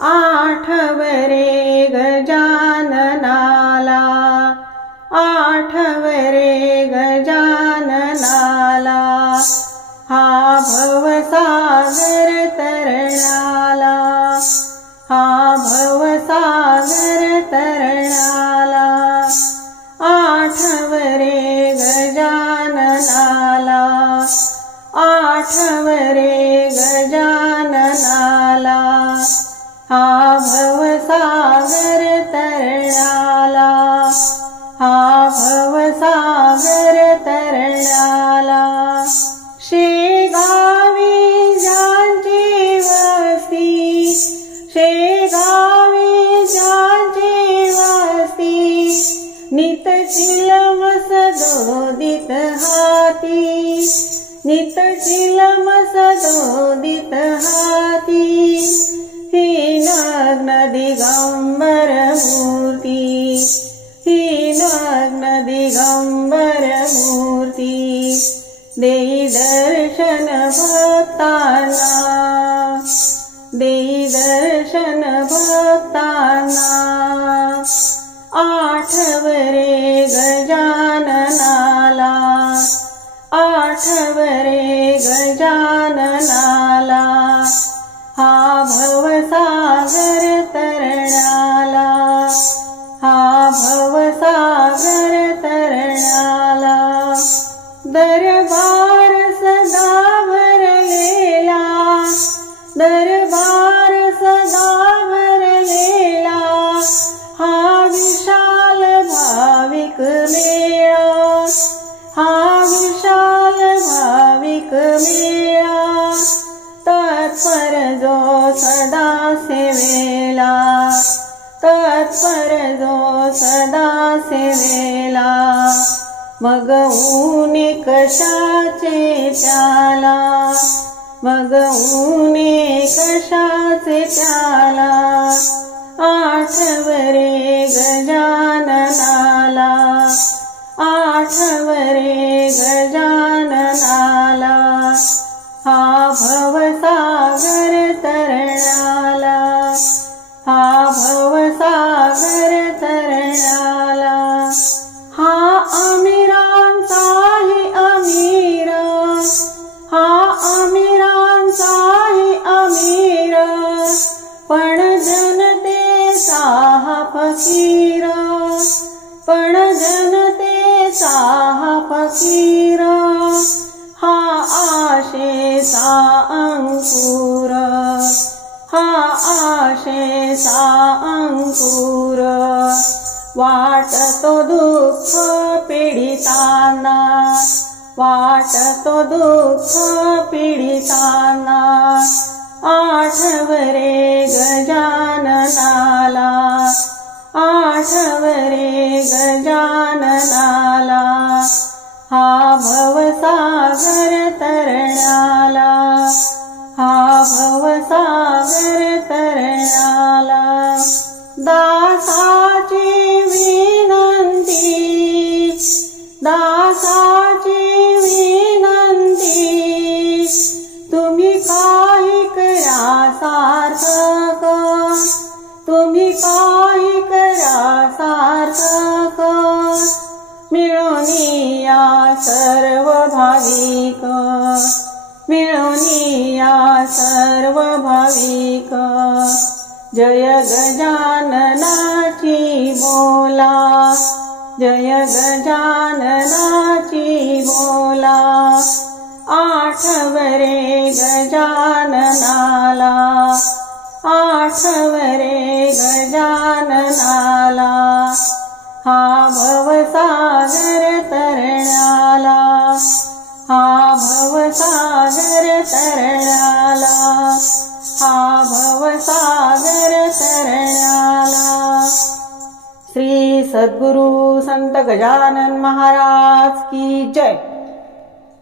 आठवरे गजाननाला, आठवरे गजाननाला, हा भवसागर तरणाला, हा भवसागर तरणाला, आठवरे गजाननाला, आठवरे गजाननाला, हा भवसागर तरणाला, हा भवसागर तरणाला. शेगावी ज्यांची वस्ती, शेगावी ज्यांची वस्ती, नित चिलमस दोदित हाती, नित चिलमस दोदित हाती, ही नग्न दिगंबर मूर्ती, ही नग्न दिगंबर मूर्ती, देई दर्शन भक्तांना, देई दर्शन भक्तांना. आठवरे गजाननाला, आठवरे गजाननाला, हा भवसागर तरणाला, हा भवसागर तरणाला. दरबार सदा भरलेला, दरबार सदा भरलेला, हा विशाल भाविक मेळा, हा विशाल भाविक मेळा, तत्पर जो सदा सेवेला, तत्पर जो सदा सेवेला, मग ऊने कशाचे त्याला, मग ऊने कशाचे त्याला. आठवरे गजाननाला, आठवरे गजाननाला, हा भवसागर तरणाला, हा भवसागर तरणाला. हा अमीरांचाही अमीर, हा अमीरांचाही अमीर, पण जनतेचा हा फकीर, पण जनतेचा हा फकीर, हा आशेचा अंकुर, हा आशेचा अंकुर, वाटतो दुःख पीडितांना, वाटतो दुःख पीडितांना. आठवरे गजाननाला, आठवरे गजाननाला, हा भवसागर तरणाला, हा भवसागर तरणाला. दासाची विनंती, दासाची विनंती, तुम्ही काही करा सार्थक, तुम्ही काही करा सार्थक, मिळोनी या सर्व भाविक, मिळोनी या सर्व भाविक. जय गजाननाची बोला, जय गजाननाची बोला. आठवरे गजाननाला, आठवरे गजाननाला, हा भवसागर तरणाला, हा भवसागर तरणाला, हा भवसागर तरणाला. श्री सद्गुरु संत गजानन महाराज की जय.